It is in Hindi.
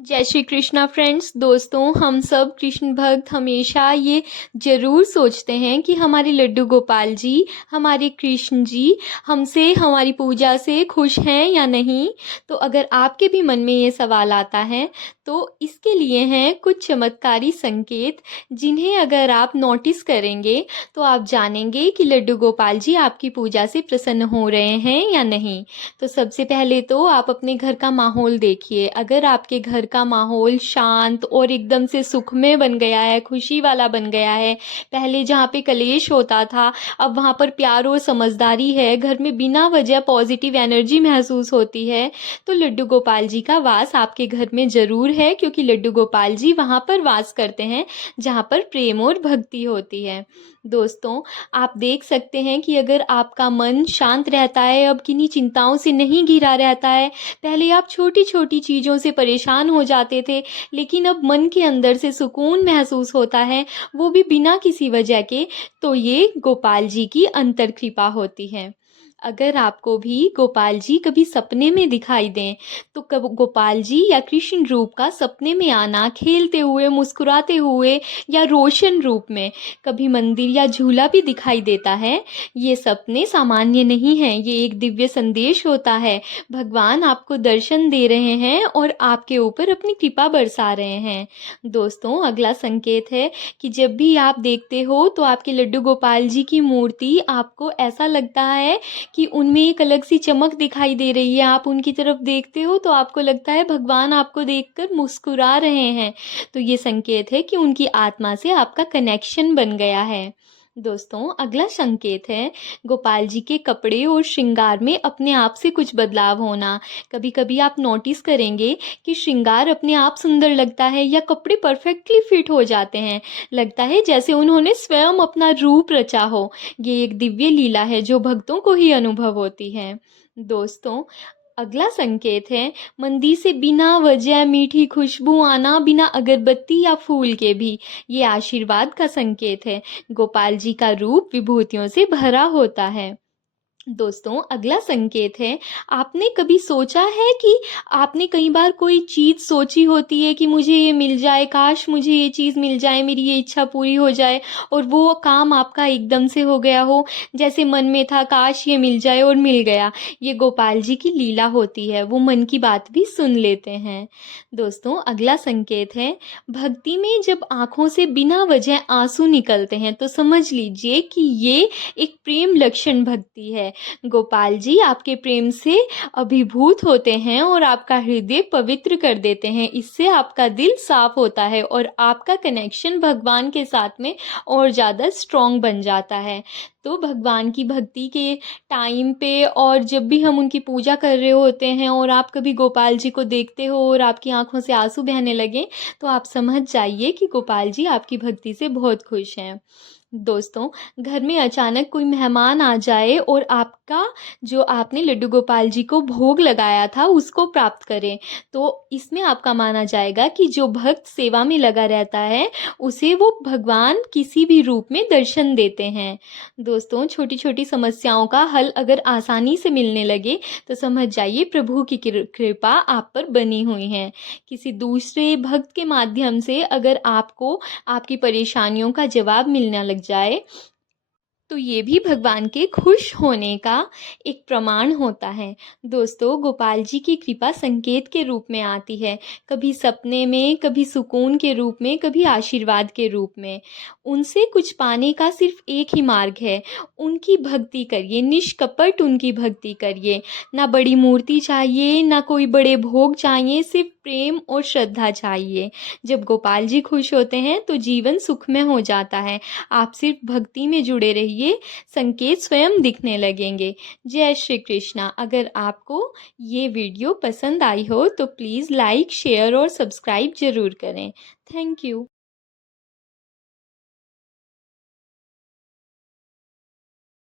जय श्री कृष्णा फ्रेंड्स। दोस्तों, हम सब कृष्ण भक्त हमेशा ये ज़रूर सोचते हैं कि हमारे लड्डू गोपाल जी, हमारे कृष्ण जी हमसे, हमारी पूजा से खुश हैं या नहीं। तो अगर आपके भी मन में ये सवाल आता है तो इसके लिए हैं कुछ चमत्कारी संकेत, जिन्हें अगर आप नोटिस करेंगे तो आप जानेंगे कि लड्डू गोपाल जी आपकी पूजा से प्रसन्न हो रहे हैं या नहीं। तो सबसे पहले तो आप अपने घर का माहौल देखिए। अगर आपके घर का माहौल शांत और एकदम से सुखमय बन गया है, खुशी वाला बन गया है, पहले जहाँ पे कलेश होता था अब वहाँ पर प्यार और समझदारी है, घर में बिना वजह पॉजिटिव एनर्जी महसूस होती है, तो लड्डू गोपाल जी का वास आपके घर में ज़रूर है, क्योंकि लड्डू गोपाल जी वहाँ पर वास करते हैं जहाँ पर प्रेम और भक्ति होती है। दोस्तों, आप देख सकते हैं कि अगर आपका मन शांत रहता है, अब किन्हीं चिंताओं से नहीं घिरा रहता है, पहले आप छोटी छोटी चीज़ों से परेशान हो जाते थे, लेकिन अब मन के अंदर से सुकून महसूस होता है, वो भी बिना किसी वजह के, तो ये गोपाल जी की अंतर कृपा होती है। अगर आपको भी गोपाल जी कभी सपने में दिखाई दें तो कब गोपाल जी या कृष्ण रूप का सपने में आना, खेलते हुए, मुस्कुराते हुए या रोशन रूप में कभी मंदिर या झूला भी दिखाई देता है, ये सपने सामान्य नहीं हैं, ये एक दिव्य संदेश होता है। भगवान आपको दर्शन दे रहे हैं और आपके ऊपर अपनी कृपा बरसा रहे हैं। दोस्तों, अगला संकेत है कि जब भी आप देखते हो तो आपके लड्डू गोपाल जी की मूर्ति, आपको ऐसा लगता है कि उनमें एक अलग सी चमक दिखाई दे रही है। आप उनकी तरफ देखते हो तो आपको लगता है भगवान आपको देखकर मुस्कुरा रहे हैं। तो ये संकेत है कि उनकी आत्मा से आपका कनेक्शन बन गया है। दोस्तों, अगला संकेत है गोपाल जी के कपड़े और श्रृंगार में अपने आप से कुछ बदलाव होना। कभी कभी आप नोटिस करेंगे कि श्रृंगार अपने आप सुंदर लगता है या कपड़े परफेक्टली फिट हो जाते हैं, लगता है जैसे उन्होंने स्वयं अपना रूप रचा हो। ये एक दिव्य लीला है जो भक्तों को ही अनुभव होती है। दोस्तों, अगला संकेत है मंदिर से बिना वजह मीठी खुशबू आना, बिना अगरबत्ती या फूल के भी। ये आशीर्वाद का संकेत है। गोपाल जी का रूप विभूतियों से भरा होता है। दोस्तों, अगला संकेत है, आपने कभी सोचा है कि आपने कई बार कोई चीज़ सोची होती है कि मुझे ये मिल जाए, काश मुझे ये चीज़ मिल जाए, मेरी ये इच्छा पूरी हो जाए, और वो काम आपका एकदम से हो गया हो, जैसे मन में था काश ये मिल जाए और मिल गया। ये गोपाल जी की लीला होती है, वो मन की बात भी सुन लेते हैं। दोस्तों, अगला संकेत है भक्ति में जब आँखों से बिना वजह आंसू निकलते हैं तो समझ लीजिए कि ये एक प्रेम लक्षण भक्ति है। गोपाल जी आपके प्रेम से अभिभूत होते हैं और आपका हृदय पवित्र कर देते हैं। इससे आपका दिल साफ होता है और आपका कनेक्शन भगवान के साथ में और ज़्यादा स्ट्रॉन्ग बन जाता है। तो भगवान की भक्ति के टाइम पे, और जब भी हम उनकी पूजा कर रहे होते हैं और आप कभी गोपाल जी को देखते हो और आपकी आंखों से आंसू बहने लगे, तो आप समझ जाइए कि गोपाल जी आपकी भक्ति से बहुत खुश हैं। दोस्तों, घर में अचानक कोई मेहमान आ जाए और आपका जो आपने लड्डू गोपाल जी को भोग लगाया था उसको प्राप्त करें, तो इसमें आपका माना जाएगा कि जो भक्त सेवा में लगा रहता है उसे वो भगवान किसी भी रूप में दर्शन देते हैं। दोस्तों, छोटी छोटी समस्याओं का हल अगर आसानी से मिलने लगे तो समझ जाइए प्रभु की कृपा आप पर बनी हुई है। किसी दूसरे भक्त के माध्यम से अगर आपको आपकी परेशानियों का जवाब मिलने लग जाए तो ये भी भगवान के खुश होने का एक प्रमाण होता है। दोस्तों, गोपाल जी की कृपा संकेत के रूप में आती है, कभी सपने में, कभी सुकून के रूप में, कभी आशीर्वाद के रूप में। उनसे कुछ पाने का सिर्फ एक ही मार्ग है, उनकी भक्ति करिए, निष्कपट उनकी भक्ति करिए। ना बड़ी मूर्ति चाहिए, ना कोई बड़े भोग चाहिए, सिर्फ प्रेम और श्रद्धा चाहिए। जब गोपाल जी खुश होते हैं तो जीवन सुखमय हो जाता है। आप सिर्फ भक्ति में जुड़े रहिए, संकेत स्वयं दिखने लगेंगे। जय श्री कृष्णा। अगर आपको ये वीडियो पसंद आई हो तो प्लीज़ लाइक, शेयर और सब्सक्राइब ज़रूर करें। Thank you.